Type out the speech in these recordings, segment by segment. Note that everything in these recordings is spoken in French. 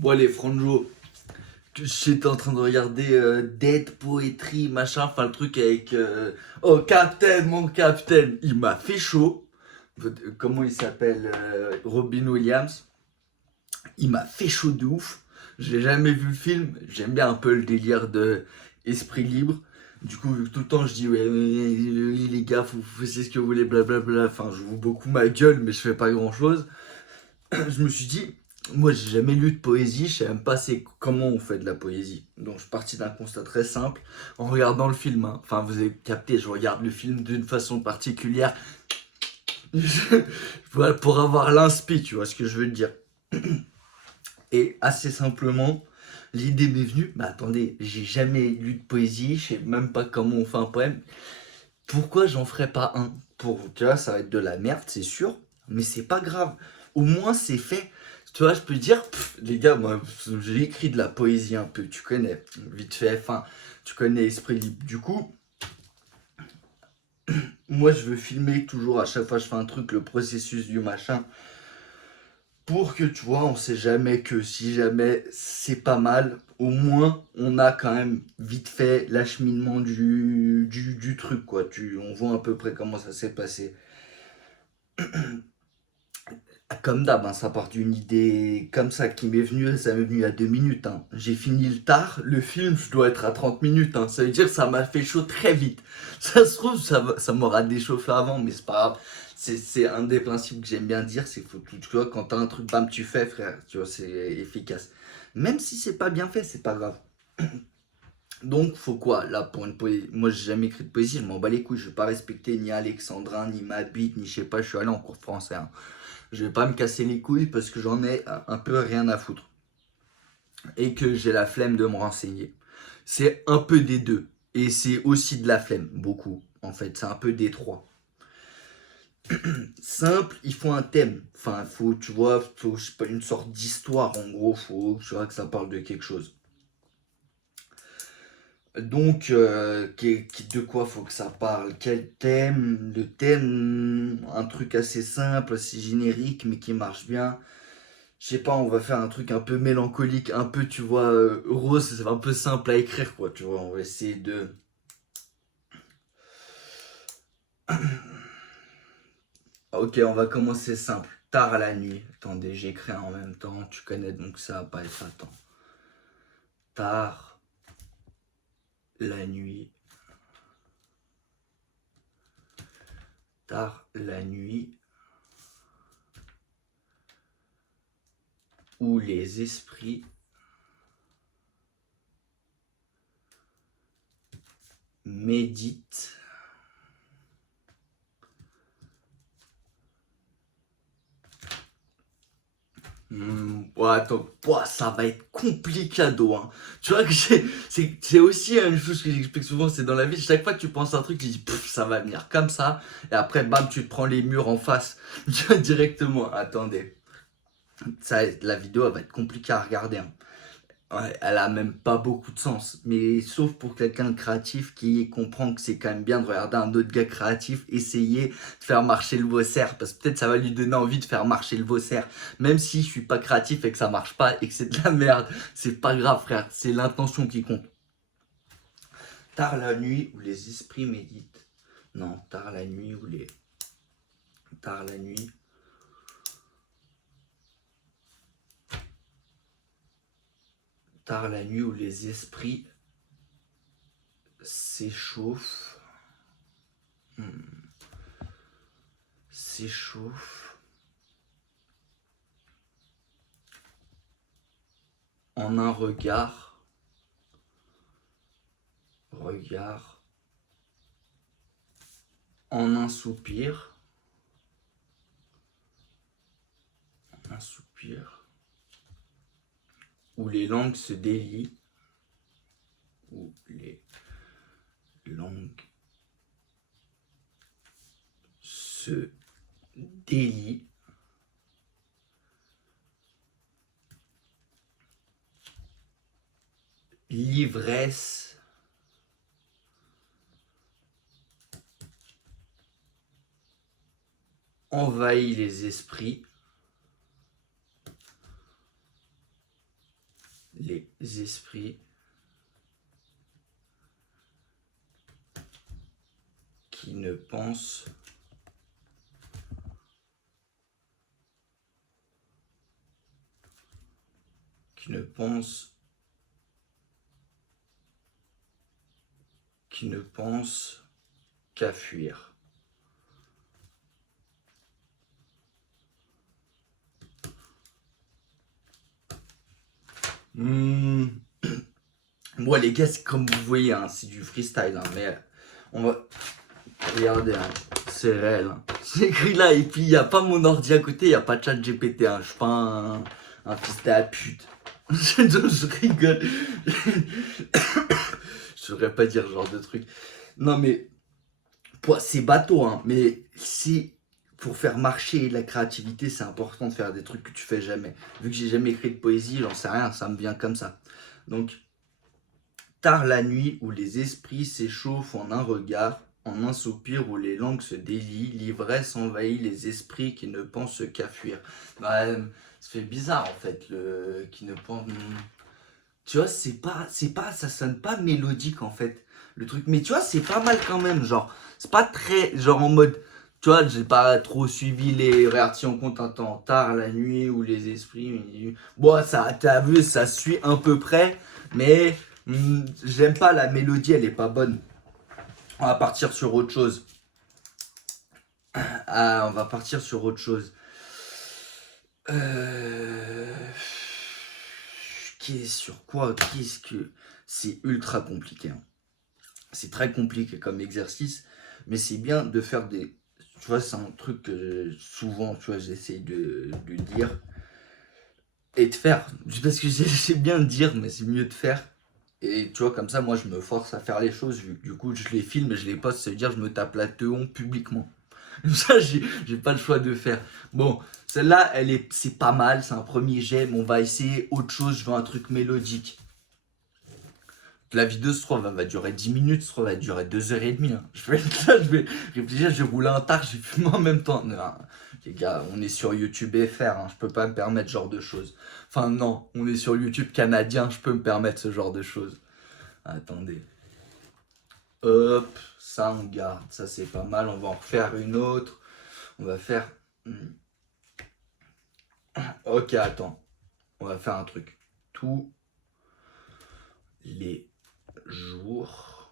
Bon allez, Franjo, j'étais en train de regarder Dead Poetry, machin, enfin le truc avec... Oh, Captain, mon Captain, il m'a fait chaud. Comment il s'appelle Robin Williams. Il m'a fait chaud de ouf. J'ai jamais vu le film, j'aime bien un peu le délire de esprit libre. Du coup, vu que tout le temps je dis, ouais, les gars, vous faites ce que vous voulez, blablabla. Enfin, je vous beaucoup ma gueule, mais je fais pas grand chose. Je me suis dit, moi j'ai jamais lu de poésie, je sais même pas comment on fait de la poésie. Donc je suis parti d'un constat très simple en regardant le film, hein. Enfin vous avez capté, je regarde le film d'une façon particulière. Voilà, pour avoir l'inspi, tu vois ce que je veux te dire. Et assez simplement, l'idée m'est venue, mais attendez, j'ai jamais lu de poésie, je sais même pas comment on fait un poème. Pourquoi j'en ferais pas un pour vous? Tu vois, ça va être de la merde, c'est sûr, mais c'est pas grave. Au moins, c'est fait. Tu vois, je peux dire, les gars, moi, j'ai écrit de la poésie un peu, tu connais, vite fait, enfin, tu connais Esprit Libre. Du coup, moi, je veux filmer toujours, à chaque fois que je fais un truc, le processus du machin, pour que, tu vois, on sait jamais que si jamais c'est pas mal, au moins, on a quand même vite fait l'acheminement du truc, quoi. On voit à peu près comment ça s'est passé. Comme d'hab, hein, ça part d'une idée comme ça qui m'est venue, ça m'est venu il y a 2 minutes, hein. J'ai fini le tard, le film, je dois être à 30 minutes, hein. Ça veut dire que ça m'a fait chaud très vite. Ça se trouve, ça m'aura déchauffé avant, mais c'est pas grave. C'est un des principes que j'aime bien dire, c'est que tu vois, quand t'as un truc, bam, tu fais, frère, tu vois, c'est efficace. Même si c'est pas bien fait, c'est pas grave. Donc, faut quoi, là, pour une poésie? Moi, j'ai jamais écrit de poésie, je m'en bats les couilles, je vais pas respecter ni Alexandrin, ni ma bite, ni je sais pas, je suis allé en cours français, hein. Je vais pas me casser les couilles parce que j'en ai un peu rien à foutre. Et que j'ai la flemme de me renseigner. C'est un peu des deux. Et c'est aussi de la flemme, beaucoup. En fait, c'est un peu des trois. Simple, il faut un thème. Enfin, faut, tu vois, faut, je sais pas, une sorte d'histoire en gros. Faut, tu vois, que ça parle de quelque chose. Donc, de quoi faut que ça parle? Quel thème? Le thème, un truc assez simple, assez générique, mais qui marche bien. Je sais pas, on va faire un truc un peu mélancolique, un peu, tu vois, rose, c'est un peu simple à écrire, quoi, tu vois. On va essayer de. Ok, on va commencer simple. Tard la nuit. Attendez, j'écris en même temps, tu connais donc ça va pas être à temps. Tard la nuit. Tard la nuit. Où les esprits méditent. Ouais, attends, ouah, ça va être complicado, hein. Tu vois que c'est aussi une chose que j'explique souvent, c'est dans la vie, chaque fois que tu penses à un truc, tu dis, ça va venir comme ça, et après, bam, tu te prends les murs en face, tu vois, directement. Attendez, la vidéo, elle va être compliquée à regarder, hein. Ouais, elle a même pas beaucoup de sens, mais sauf pour quelqu'un de créatif qui comprend que c'est quand même bien de regarder un autre gars créatif essayer de faire marcher le Vaussaire, parce que peut-être ça va lui donner envie de faire marcher le Vaussaire, même si je suis pas créatif et que ça marche pas et que c'est de la merde, c'est pas grave frère, c'est l'intention qui compte. Tard la nuit où les esprits méditent, non, tard la nuit où les... Tard la nuit, tard la nuit où les esprits s'échauffent, s'échauffent en un regard, en un soupir, où les langues se délient, où les langues se délient, l'ivresse envahit les esprits, les esprits qui ne pensent qu'à fuir. Moi les gars, c'est comme vous voyez, hein, c'est du freestyle, hein, mais on va... Regardez, hein, c'est réel. Hein. C'est écrit là, et puis il n'y a pas mon ordi à côté, il n'y a pas de chat GPT, hein, je suis pas un fils de la pute. Je rigole. Je saurais pas dire ce genre de truc. Non mais, c'est bateau, hein, mais si... Pour faire marcher la créativité, c'est important de faire des trucs que tu fais jamais. Vu que j'ai jamais écrit de poésie, j'en sais rien, ça me vient comme ça. Donc, tard la nuit où les esprits s'échauffent en un regard, en un soupir où les langues se délient, l'ivresse envahit les esprits qui ne pensent qu'à fuir. Bah, ça fait bizarre en fait, qui ne pense... Tu vois, ça sonne pas mélodique en fait, le truc. Mais tu vois, c'est pas mal quand même, genre, c'est pas très, genre en mode... Tu vois, j'ai pas trop suivi les réactions compte un temps tard la nuit ou les esprits. Bon, ça, t'as vu, ça suit à peu près, mais j'aime pas la mélodie, elle est pas bonne. On va partir sur autre chose. Ah, on va partir sur autre chose. Sur quoi? Qu'est-ce que... C'est ultra compliqué. Hein. C'est très compliqué comme exercice, mais c'est bien de faire des... Tu vois, c'est un truc que souvent, tu vois, j'essaye de dire et de faire. Parce que c'est bien de dire, mais c'est mieux de faire. Et tu vois, comme ça, moi, je me force à faire les choses. Du coup, je les filme et je les poste. Ça veut dire que je me tape la teon publiquement. Comme ça, j'ai pas le choix de faire. Bon, celle-là, c'est pas mal. C'est un premier jet. Mais on va essayer autre chose. Je veux un truc mélodique. La vidéo se trouve, va durer 10 minutes, se trouve, va durer 2h30. Hein. Je vais être là, je vais réfléchir, je vais rouler un tard, je vais fumer en même temps. Non, les gars, on est sur YouTube FR, hein, je peux pas me permettre ce genre de choses. Enfin non, on est sur YouTube canadien, je peux me permettre ce genre de choses. Attendez. Hop, ça on garde, ça c'est pas mal, on va en refaire une autre. On va faire... Ok, attends, on va faire un truc. Tous les jours,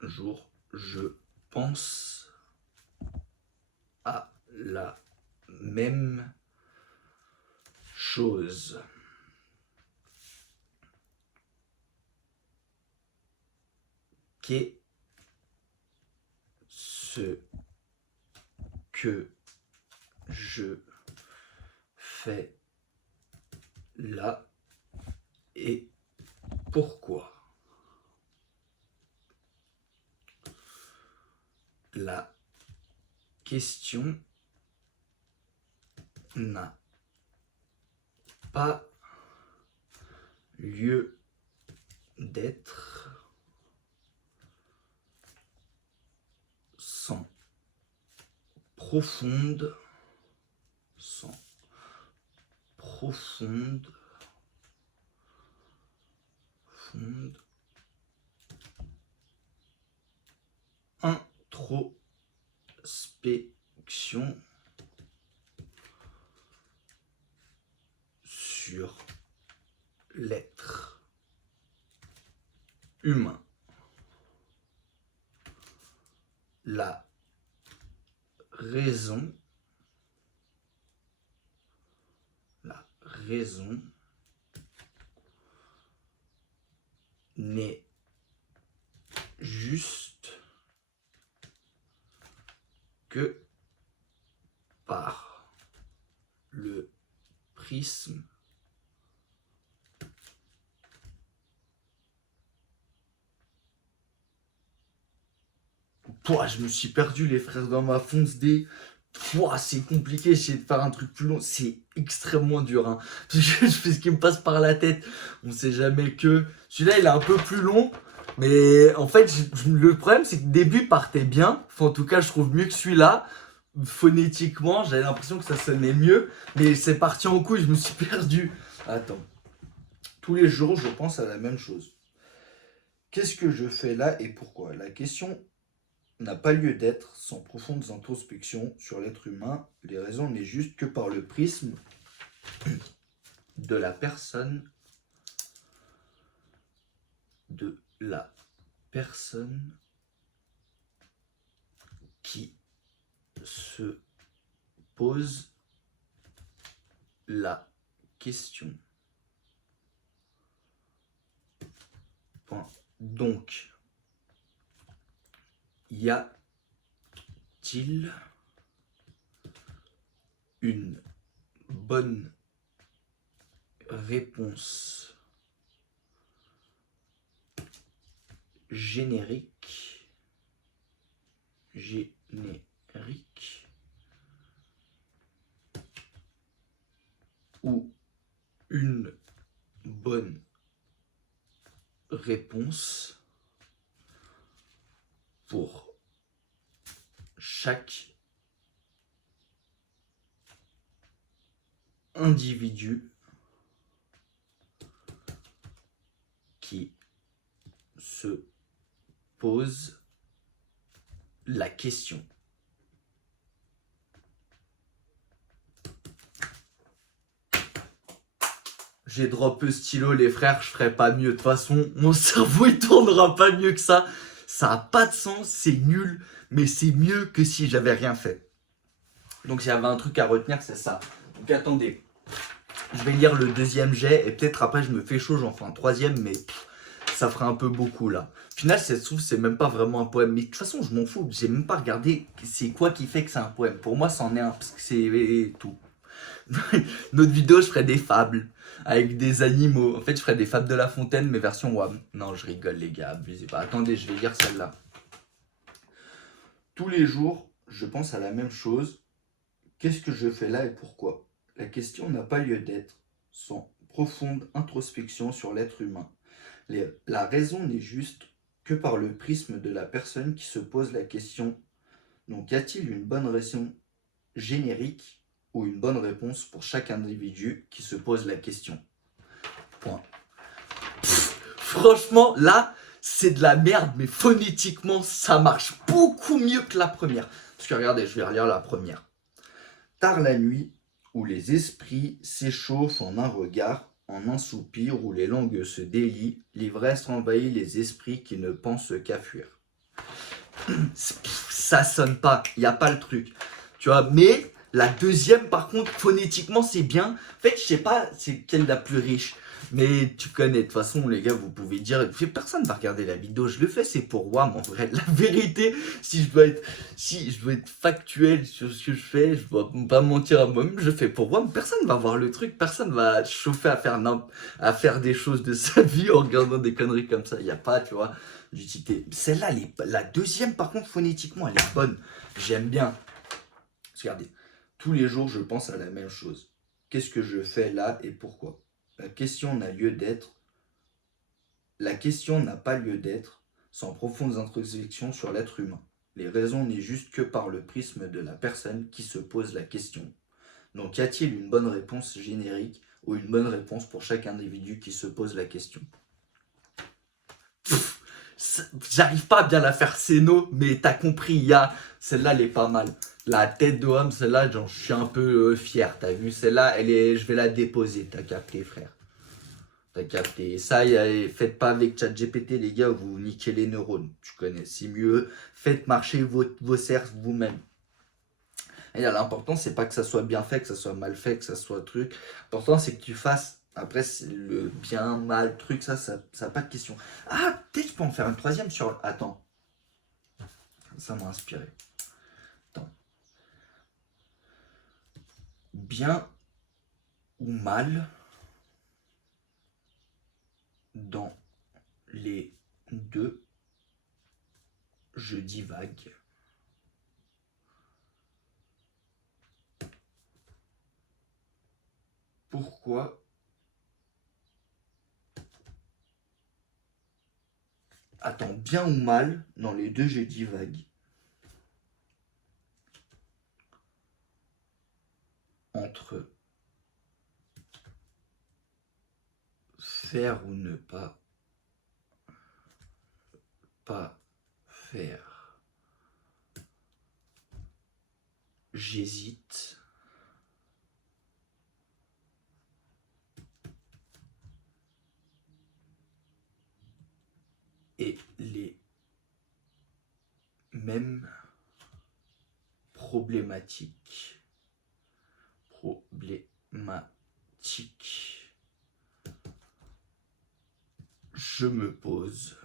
je pense à la même chose. Qu'est-ce que je fais là et pourquoi? La question n'a pas lieu d'être sans profonde introspection sur l'être humain. La raison n'est juste que par le prisme Pouah, je me suis perdu les frères dans ma fonce D. Pouah, c'est compliqué, j'essaie de faire un truc plus long, c'est extrêmement dur. Hein. Je fais ce qui me passe par la tête. On sait jamais que... Celui-là, il est un peu plus long. Mais en fait, le problème, c'est que le début partait bien. Enfin, en tout cas, je trouve mieux que celui-là. phonétiquement, j'avais l'impression que ça sonnait mieux, mais c'est parti en couille, je me suis perdu. Attends. Tous les jours, je pense à la même chose. Qu'est-ce que je fais là et pourquoi? La question n'a pas lieu d'être sans profondes introspections sur l'être humain. Les raisons n'est juste que par le prisme de la personne, qui se pose la question. Point. Donc, y a-t-il une bonne réponse générique ou une bonne réponse pour chaque individu qui se pose la question. J'ai droppé stylo, les frères, je ferai pas mieux. De toute façon, mon cerveau il tournera pas mieux que ça. Ça a pas de sens, c'est nul, mais c'est mieux que si j'avais rien fait. Donc s'il y avait un truc à retenir, c'est ça. Donc attendez, je vais lire le deuxième jet et peut-être après je me fais chaud, j'en fais un troisième, mais ça ferait un peu beaucoup là. Au final, ça se trouve, c'est même pas vraiment un poème. Mais de toute façon, je m'en fous. J'ai même pas regardé c'est quoi qui fait que c'est un poème. Pour moi, c'en est un, parce que c'est tout. Notre vidéo, je ferais des fables avec des animaux. En fait, je ferais des fables de La Fontaine, mais version WAM. Non, je rigole, les gars, abusez pas. Attendez, je vais lire celle-là. Tous les jours, je pense à la même chose. Qu'est-ce que je fais là et pourquoi? La question n'a pas lieu d'être sans profonde introspection sur l'être humain. La raison n'est juste que par le prisme de la personne qui se pose la question. Donc, y a-t-il une bonne raison générique ou une bonne réponse pour chaque individu qui se pose la question? Point. Franchement, là, c'est de la merde, mais phonétiquement, ça marche beaucoup mieux que la première. Parce que regardez, je vais relire la première. Tard la nuit, où les esprits s'échauffent en un regard, en un soupir, où les langues se délient, l'ivresse envahit les esprits qui ne pensent qu'à fuir. Ça sonne pas, il n'y a pas le truc. Tu vois, mais la deuxième, par contre, phonétiquement, c'est bien. En fait, je sais pas c'est quelle la plus riche. Mais tu connais, de toute façon, les gars, vous pouvez dire, personne va regarder la vidéo, je le fais, c'est pour WAM, en vrai. La vérité, si je dois être factuel sur ce que je fais, je dois pas mentir à moi-même, je fais pour WAM, personne va voir le truc, personne va chauffer à faire des choses de sa vie en regardant des conneries comme ça. Il n'y a pas, tu vois, d'utilité. Celle-là, la deuxième, par contre, phonétiquement, elle est bonne. J'aime bien. Regardez, tous les jours, je pense à la même chose. Qu'est-ce que je fais là et pourquoi? La question n'a pas lieu d'être sans profondes introspections sur l'être humain. Les raisons n'est juste que par le prisme de la personne qui se pose la question. Donc, y a-t-il une bonne réponse générique ou une bonne réponse pour chaque individu qui se pose la question? J'arrive pas à bien la faire Céno, mais t'as compris, celle-là, elle est pas mal. La tête de homme, celle-là, je suis un peu fier, t'as vu? Celle-là, je vais la déposer, t'as capté, frère. T'as capté. Ça, faites pas avec ChatGPT, les gars, vous niquez les neurones. Tu connais, c'est mieux. Faites marcher vos cerfs vous-même. Et l'important, c'est pas que ça soit bien fait, que ça soit mal fait, que ça soit truc. L'important, c'est que tu fasses. Après, c'est le bien, mal, truc, ça n'a pas de question. Ah, peut-être que je peux en faire une troisième sur. Attends. Ça m'a inspiré. Attends. Bien ou mal dans les deux, je divague. Pourquoi? Attends, bien ou mal, dans les deux, je divague. entre faire ou ne pas faire, j'hésite. Et les mêmes problématiques je me pose.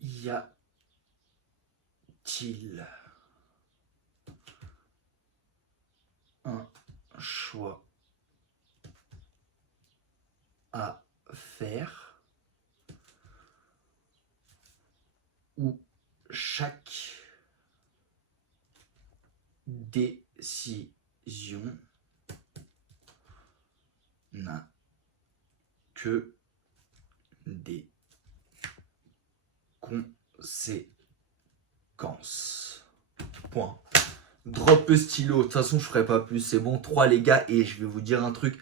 Y a-t-il un choix à faire où chaque décision n'a que des conséquences. Point. Drop stylo. De toute façon, je ferai pas plus. C'est bon, 3 les gars. Et je vais vous dire un truc.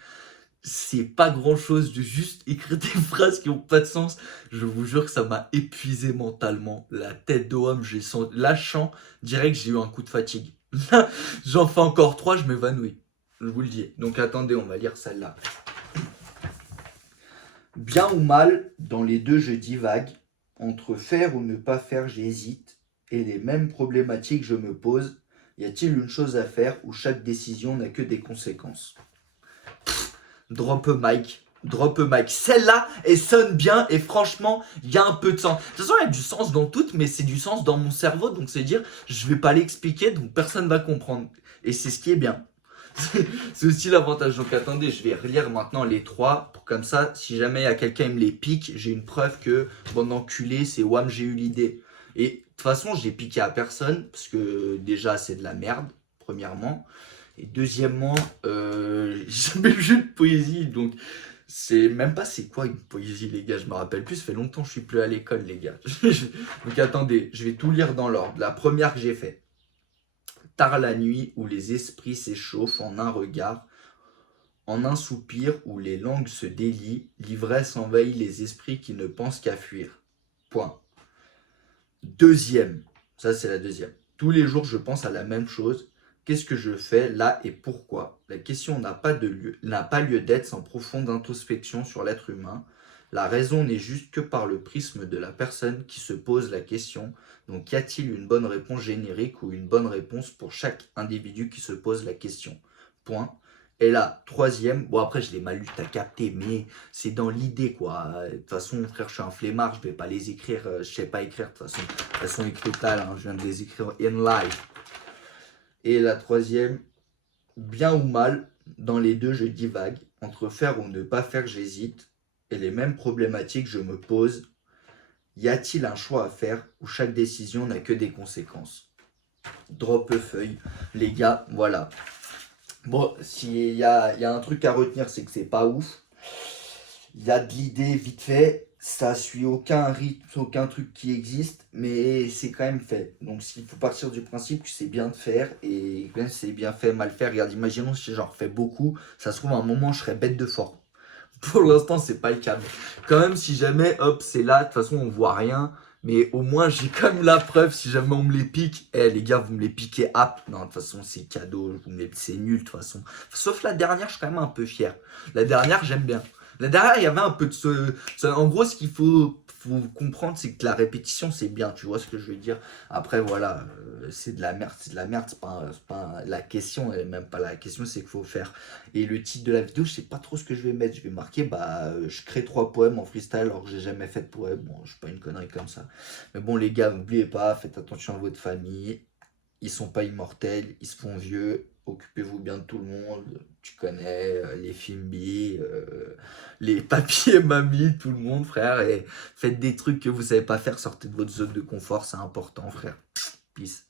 C'est pas grand chose de juste écrire des phrases qui ont pas de sens. Je vous jure que ça m'a épuisé mentalement. La tête de homme, j'ai senti. Lâchant, direct, j'ai eu un coup de fatigue. Là, j'en fais encore 3, je m'évanouis. Je vous le dis. Donc attendez, on va lire celle-là. Bien ou mal, dans les deux, je divague. Entre faire ou ne pas faire, j'hésite. Et les mêmes problématiques, je me pose. Y a-t-il une chose à faire où chaque décision n'a que des conséquences? Drop mic. Celle-là, elle sonne bien et franchement, il y a un peu de sens. De toute façon, il y a du sens dans toutes, mais c'est du sens dans mon cerveau. Donc, c'est dire, je vais pas l'expliquer, donc personne va comprendre. Et c'est ce qui est bien. C'est aussi l'avantage. Donc, attendez, je vais relire maintenant les 3. Pour comme ça, si jamais il y a quelqu'un qui me les pique, j'ai une preuve que, bon enculé, c'est Wam, j'ai eu l'idée. Et de toute façon, j'ai piqué à personne, parce que déjà, c'est de la merde, premièrement. Et deuxièmement, j'ai jamais vu de poésie, donc c'est même pas c'est quoi une poésie, les gars, je me rappelle plus, ça fait longtemps que je suis plus à l'école, les gars. Donc attendez, je vais tout lire dans l'ordre. La première que j'ai faite. Tard la nuit où les esprits s'échauffent en un regard, en un soupir où les langues se délient, l'ivresse envahit les esprits qui ne pensent qu'à fuir. Point. Deuxième, ça c'est la deuxième. Tous les jours je pense à la même chose. Qu'est-ce que je fais là et pourquoi? La question n'a pas lieu d'être sans profonde introspection sur l'être humain. La raison n'est juste que par le prisme de la personne qui se pose la question. Donc y a-t-il une bonne réponse générique ou une bonne réponse pour chaque individu qui se pose la question? Point. Et là, troisième, bon après je l'ai mal lu, t'as capté, mais c'est dans l'idée quoi. De toute façon, frère, je suis un flemmard, je vais pas les écrire, je sais pas écrire de toute façon. Elles sont écrites là, hein, je viens de les écrire in live. Et la troisième, bien ou mal, dans les deux, je divague. Entre faire ou ne pas faire, j'hésite. Et les mêmes problématiques, je me pose. Y a-t-il un choix à faire où chaque décision n'a que des conséquences? Drop feuille. Les gars, voilà. Bon, s'il y a un truc à retenir, c'est que c'est pas ouf. Il y a de l'idée vite fait. Ça suit aucun rythme, aucun truc qui existe, mais c'est quand même fait. Donc il faut partir du principe que c'est bien de faire, et même si c'est bien fait, mal faire, regarde, imaginons si j'en refais beaucoup, ça se trouve à un moment je serais bête de forme. Pour l'instant c'est pas le cas. Mais quand même si jamais, hop, c'est là, de toute façon on voit rien, mais au moins j'ai quand même la preuve si jamais on me les pique. Eh les gars, vous me les piquez, non de toute façon c'est cadeau, c'est nul de toute façon. Sauf la dernière, je suis quand même un peu fier. La dernière j'aime bien. Là derrière, il y avait un peu de en gros, ce qu'il faut comprendre, c'est que la répétition, c'est bien, tu vois ce que je veux dire. Après, voilà, c'est de la merde, la question, et même pas la question, c'est qu'il faut faire. Et le titre de la vidéo, je sais pas trop ce que je vais mettre. Je vais marquer, je crée 3 poèmes en freestyle alors que j'ai jamais fait de poème. Bon, je suis pas une connerie comme ça. Mais bon, les gars, n'oubliez pas, faites attention à votre famille. Ils sont pas immortels, ils se font vieux. Occupez-vous bien de tout le monde. Tu connais les Fimbi, les papiers mamies, tout le monde, frère. Et faites des trucs que vous savez pas faire. Sortez de votre zone de confort, c'est important, frère. Peace.